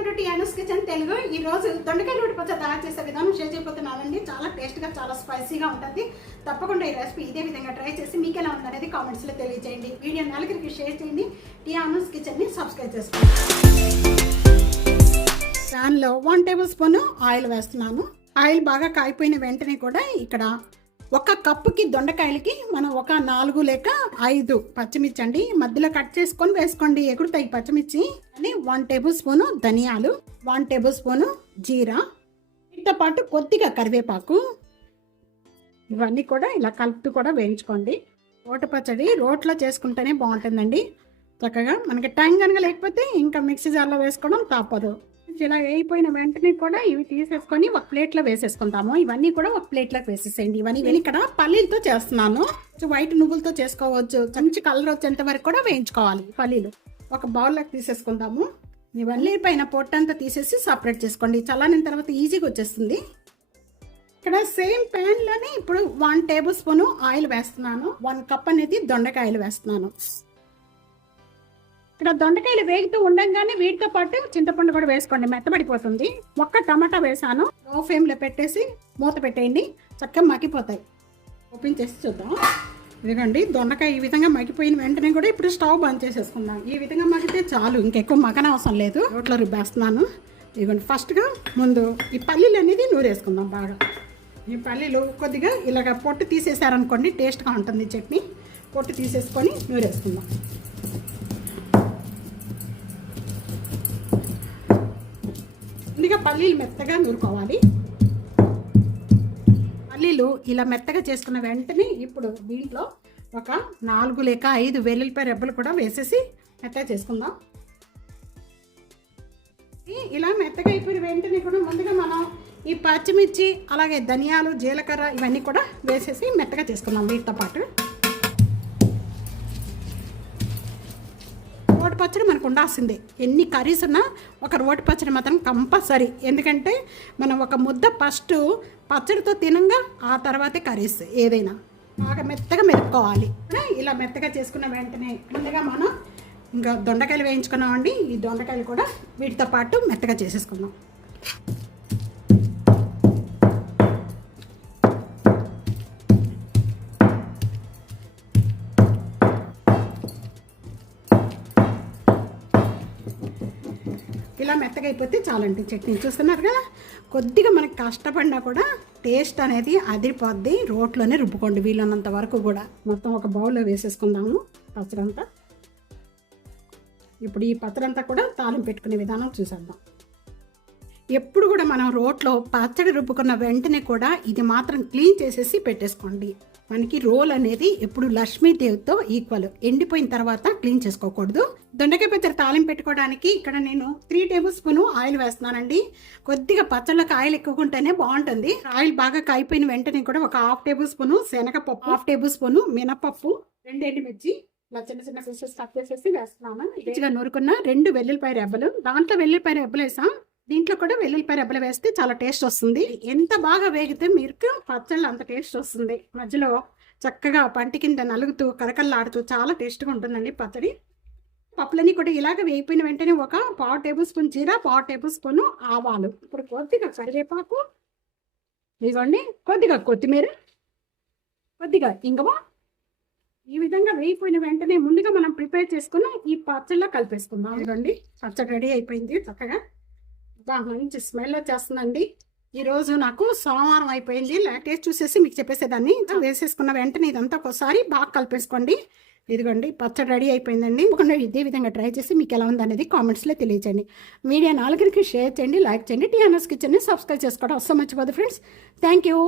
Welcome to టియానస్ kitchen Telugu. ఈ రోజు దొండకాయ రోటి పచ్చడి తయారు చేసే విధానం షేర్ చేయబోతున్నానండి. చాలా టేస్ట్గా చాలా స్పైసీగా ఉంటుంది. తప్పకుండా ఈ రెసిపీ ఇదే విధంగా ట్రై చేసి మీకు ఎలా ఉందనేది కామెంట్స్లో తెలియజేయండి. వీడియో నలుగురికి షేర్ చేయండి. టియానస్ కిచెన్ని సబ్స్క్రైబ్ చేసుకోండి. ప్యాన్లో 1 టేబుల్ స్పూన్ ఆయిల్ వేస్తున్నాను. ఆయిల్ బాగా కాయిపోయిన వెంటనే కూడా ఇక్కడ ఒక కప్పుకి దొండకాయలకి మనం ఒక 4 లేక 5 పచ్చిమిర్చి అండి మధ్యలో కట్ చేసుకొని వేసుకోండి. ఎగురుతాయి పచ్చిమిర్చి. అని 1 టేబుల్ స్పూను ధనియాలు, 1 టేబుల్ స్పూను జీరా, వీటితో పాటు కొద్దిగా కరివేపాకు, ఇవన్నీ కూడా ఇలా కలుపుతూ కూడా వేయించుకోండి. రోటి పచ్చడి రోట్లో చేసుకుంటేనే బాగుంటుందండి. చక్కగా మనకి టైం కనుక లేకపోతే ఇంకా మిక్సీ జార్లో వేసుకోవడం తప్పదు. ఇలా వేయిపోయిన వెంటనే కూడా ఇవి తీసేసుకొని ఒక ప్లేట్లో వేసేసుకుంటాము. ఇవన్నీ కూడా ఒక ప్లేట్లోకి వేసేసేయండి. ఇవన్నీ నేను ఇక్కడ పల్లీలతో చేస్తున్నాను. వైట్ నువ్వులతో చేసుకోవచ్చు. మంచి కలర్ వచ్చేంత వరకు కూడా వేయించుకోవాలి. పల్లీలు ఒక బౌల్లోకి తీసేసుకుందాము. ఇవన్నీ పైన పొట్టంతా తీసేసి సపరేట్ చేసుకోండి. చల్లారిన తర్వాత ఈజీగా వచ్చేస్తుంది. ఇక్కడ సేమ్ ప్యాన్లోనే ఇప్పుడు 1 టేబుల్ స్పూన్ ఆయిల్ వేస్తున్నాను. 1 కప్ అనేది దొండకాయలు వేస్తున్నాను. ఇక్కడ దొండకాయలు వేగుతూ ఉండగానే వీటితో పాటు చింతపండు కూడా వేసుకోండి, మెత్తబడిపోతుంది. ఒక్క టమాటా వేసాను. లో ఫ్లేమ్లో పెట్టేసి మూత పెట్టేయండి. చక్కగా మగ్గిపోతాయి. ఓపెన్ చేసి చూద్దాం. ఇదిగోండి దొండకాయ ఈ విధంగా మగ్గిపోయిన వెంటనే కూడా ఇప్పుడు స్టవ్ బంద్ చేసేసుకుందాం. ఈ విధంగా మగ్గితే చాలు, ఇంకెక్కువ మగ్గనవసరం లేదు. రోట్లో రుబ్బేస్తున్నాను. ఇదిగోండి ఫస్ట్గా ముందు ఈ పల్లీలు అనేది నూరేసుకుందాం బాగా. ఈ పల్లీలు కొద్దిగా ఇలాగ పొట్టు తీసేసారనుకోండి టేస్ట్గా ఉంటుంది చట్నీ. పొట్టు తీసేసుకొని నూరేసుకుందాం. ముందుగా పల్లీలు మెత్తగా నూరుకోవాలి. పల్లీలు ఇలా మెత్తగా చేసుకున్న వెంటనే ఇప్పుడు దీంట్లో ఒక 4 లేక 5 వెల్లుల్లిపాయ రెబ్బలు కూడా వేసేసి మెత్తగా చేసుకుందాం. ఇలా మెత్తగా అయిపోయిన వెంటనే కూడా ముందుగా మనం ఈ పచ్చిమిర్చి అలాగే ధనియాలు జీలకర్ర ఇవన్నీ కూడా వేసేసి మెత్తగా చేసుకుందాం. వీటితో పాటు రోటి పచ్చడి మనకు ఉండాల్సిందే. ఎన్ని కర్రీస్ ఉన్నా ఒక రోటి పచ్చడి మాత్రం కంపల్సరీ. ఎందుకంటే మనం ఒక ముద్ద ఫస్ట్ పచ్చడితో తినంగా ఆ తర్వాతే కర్రీస్ ఏదైనా బాగా మెత్తగా మెరుపుకోవాలి. ఇలా మెత్తగా చేసుకున్న వెంటనే ముందుగా మనం ఇంకా దొండకాయలు వేయించుకున్నామండి. ఈ దొండకాయలు కూడా వీటితో పాటు మెత్తగా చేసేసుకుందాం. ఇలా మెత్తగా అయిపోతే చాలండి చట్నీ. చూస్తున్నారు కదా, కొద్దిగా మనకి కష్టపడినా కూడా టేస్ట్ అనేది అదిరిపోద్ది. రోట్లోనే రుబ్బుకోండి వీలున్నంత వరకు కూడా. మొత్తం ఒక బౌల్లో వేసేసుకుందాము పచ్చడంతా. ఇప్పుడు ఈ పచ్చడంతా కూడా తాలింపు పెట్టుకునే విధానం చూసేద్దాం. ఎప్పుడు కూడా మనం రోట్లో పచ్చడి రుబ్బుకున్న వెంటనే కూడా ఇది మాత్రం క్లీన్ చేసేసి పెట్టేసుకోండి. మనకి రోల్ అనేది ఎప్పుడు లక్ష్మీదేవితో ఈక్వల్. ఎండిపోయిన తర్వాత క్లీన్ చేసుకోకూడదు. దొండకాయ పచ్చడి తాలింపు పెట్టుకోవడానికి ఇక్కడ నేను 3 టేబుల్ స్పూన్ ఆయిల్ వేస్తున్నానండి. కొద్దిగా పచ్చళ్ళకి ఆయిల్ ఎక్కువ ఉంటేనే బాగుంటుంది. ఆయిల్ బాగా కాయిపోయిన వెంటనే కూడా ఒక 1/2 టేబుల్ స్పూన్ శనగపప్పు, 1/2 టేబుల్ స్పూన్ మినపప్పు, 2 ఎండుమిర్చి ఇలా చిన్న చిన్న పీసెస్ కట్ చేసేసి వేస్తున్నాను. మంచిగా నూరుకున్న 2 వెల్లుల్లిపాయ రెబ్బలు. దాంట్లో వెల్లుల్లిపాయ రెబ్బలు వేసాం. దీంట్లో కూడా వెల్లుల్లిపాయ రెబ్బలు వేస్తే చాలా టేస్ట్ వస్తుంది. ఎంత బాగా వేగితే మీకు పచ్చళ్ళు అంత టేస్ట్ వస్తుంది. మధ్యలో చక్కగా పంటి కింద నలుగుతూ కరకల్లాడుతూ చాలా టేస్ట్గా ఉంటుందండి పచ్చడి. పప్పులన్నీ కూడా ఇలాగ వేయిపోయిన వెంటనే ఒక 1/2 టేబుల్ స్పూన్ జీరా, 1/2 టేబుల్ స్పూన్ ఆవాలు, ఇప్పుడు కొద్దిగా కరివేపాకు, ఇదిగోండి కొద్దిగా కొత్తిమీర, కొద్దిగా ఇంగువ. ఈ విధంగా వేయిపోయిన వెంటనే ముందుగా మనం ప్రిపేర్ చేసుకున్న ఈ పచ్చళ్ళలో కలిపేసుకుందాం. ఇదిగోండి పచ్చడి రెడీ అయిపోయింది. చక్కగా మంచి స్మెల్ వచ్చేస్తుందండి. ఈరోజు నాకు సోమవారం అయిపోయింది. టేస్ట్ చూసేసి మీకు చెప్పేసేదాన్ని. వేసేసుకున్న వెంటనే ఇదంతా ఒకసారి బాగా కలిపేసుకోండి. ఇదిగోండి పచ్చడి రెడీ అయిపోయిందండి. ఇదే విధంగా ట్రై చేసి మీకు ఎలా ఉందనేది కామెంట్స్లో తెలియజేయండి. మీడియా 4కి షేర్ చేయండి, లైక్ చేయండి. టియానస్ కిచెన్ని సబ్స్క్రైబ్ చేసుకోవడం అస్సలు మర్చిపోదు ఫ్రెండ్స్. Thank you.